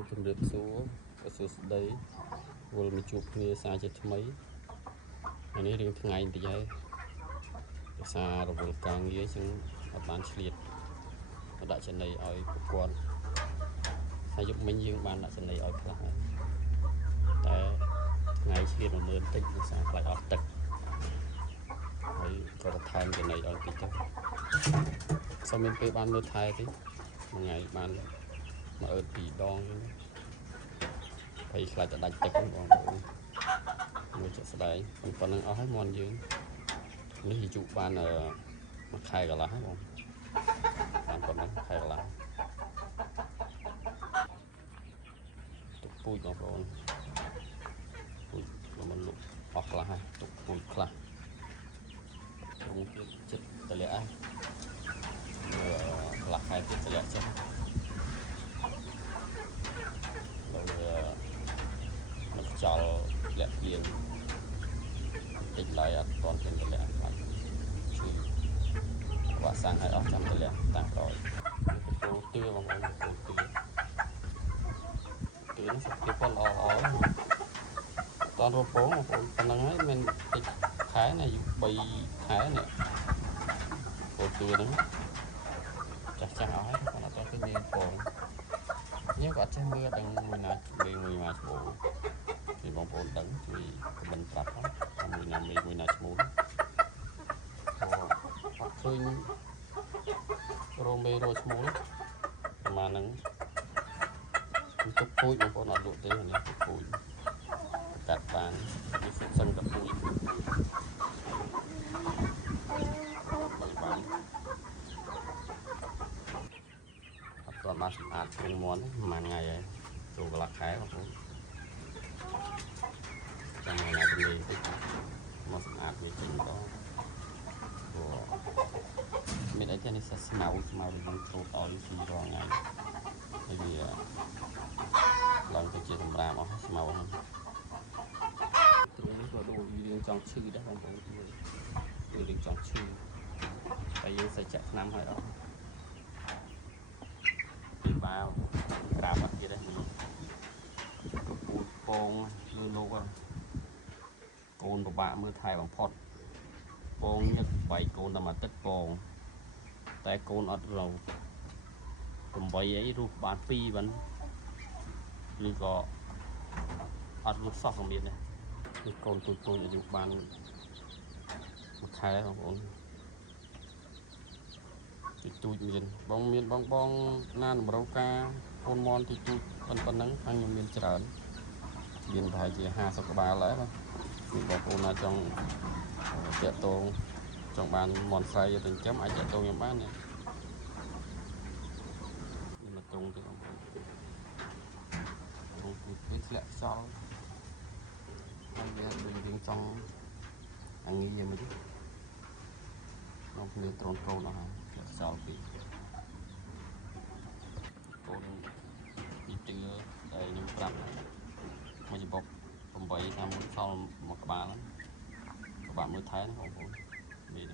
បានជំរាបសួរសួស្តីវិលមកជួបគ្នាសារជាថ្មីថ្ងៃនេះរៀងថ្ងៃបន្តិចហើយភាសាររវល់ការងារចឹងអត់បានឆ្លៀតដាក់ចំណីឲ្យប្រព័ន្ធហើយយប់មិញយើងបានដាក់ចំណីឲ្យខ្លះហើយតែថ្ងៃឆ្លៀត10000តិចភាសារខ្លាចអស់ទឹកហើយក៏បន្ថែមចំណីឲ្យតិចទៅសូមមានពេលបានមើលថែតិចមួយថ្ងៃបានមកអឺត2 ដងចឹងហើយខ្លាចតែដាច់ទឹកបងប្អូនមើលជាក់ស្ដែងប៉ុណ្ណឹងអស់ហើយមន់យើងនេះជូបានមួយខែកន្លះហើយបងបានប៉ុណ្ណឹងខែកន្លះទុកពូជបងប្អូនពូជមិនលុបអស់ខ្លះហើយទុកពូជខ្លះត្រង់ទៀតចិត្តតម្លាក់ហើយកន្លះខែទៀតតម្លាក់ចេះមកខ្យល់លាក់ភ្លៀងតិចឡើយអត់ទាន់ពេញតម្លាក់ខ្លាចឈឺវ៉ាក់សាំងឲ្យអស់ចាំតម្លាក់តាំងក្រោយគោទឿបងប្អូនគោទឿនេះសុខភាពគាត់ល្អតន់រពងបងប្អូនប៉ុណ្ណឹងហើយមិនតិចខែណា3ខែនេះគោទឿហ្នឹងចាស់អស់ហើយគាត់អត់ទៅមានពងខ្ញុំក៏អត់ចេះមើលដឹងមួយណាមួយណាឈ្មោះពីបងប្អូនដឹងជួយខមមិនប្រាប់ថាមួយណាឈ្មោះអត់ឃើញរោមេរោឈ្មោះប្រហែលហ្នឹងទុកពូជបងប្អូនអត់លក់ទេនេះទុកពូជកាត់បានវាសឹងតែពូជបានអត់បានសម្អាតព្រឹងមាន់ប្រហែលថ្ងៃហើយចូលកន្លះខែបងប្អូនចាំថ្ងៃណាទៅលេងតិចមកសម្អាតវាចេញក៏មានអីទេនេះស្មៅដែលយើងចូលឲ្យស៊ីរាល់ថ្ងៃហើយវាឡើងទៅជាសម្រាមអស់ស្មៅហ្នឹងទ្រូងក៏ដូចរៀងចង់ឈឺដែរបងប្អូនវារៀងចង់ឈឺតែយើងសេចចាក់ថ្នាំឲ្យអស់ពីបាវក្រាបអត់ទៀតទេក៏ពូជពងលើលោកកូនពិបាកមើលថែបំផុតពងញឹកបែកកូនតែមួយទឹកពងតែកូនអត់រង8អីរស់បាន2បានឬក៏អត់រស់សោះក៏មានដែរគឺកូនទូចអាយុបាន1ខែបងប្អូនទូចមានបងណាតម្រូវការកូនមន់ទូចប៉ុណ្ណឹងខាងខ្ញុំមានច្រើនមានប្រហែលជា50ក្បាលហើយបាទបងប្អូនណាចង់តាក់ទងចង់បានមន់ស្រីទៅចិញ្ចឹមអាចតាក់ទងខ្ញុំបាននេះមកត្រង់ទៅបងប្អូនត្រង់គឺពេលធ្លាក់ខ្យល់ហើយវារៀងចង់អាងីយ៉ាងនេះក្នុងគ្នាត្រង់អស់ហើយធ្លាក់ខ្យល់ពីកូនពីទឿដែលខ្ញុំប្រាប់មកច្បុក8 ថាមួយសល់1ក្បាលក្បាលមើលថែណាបងប្អូននេះ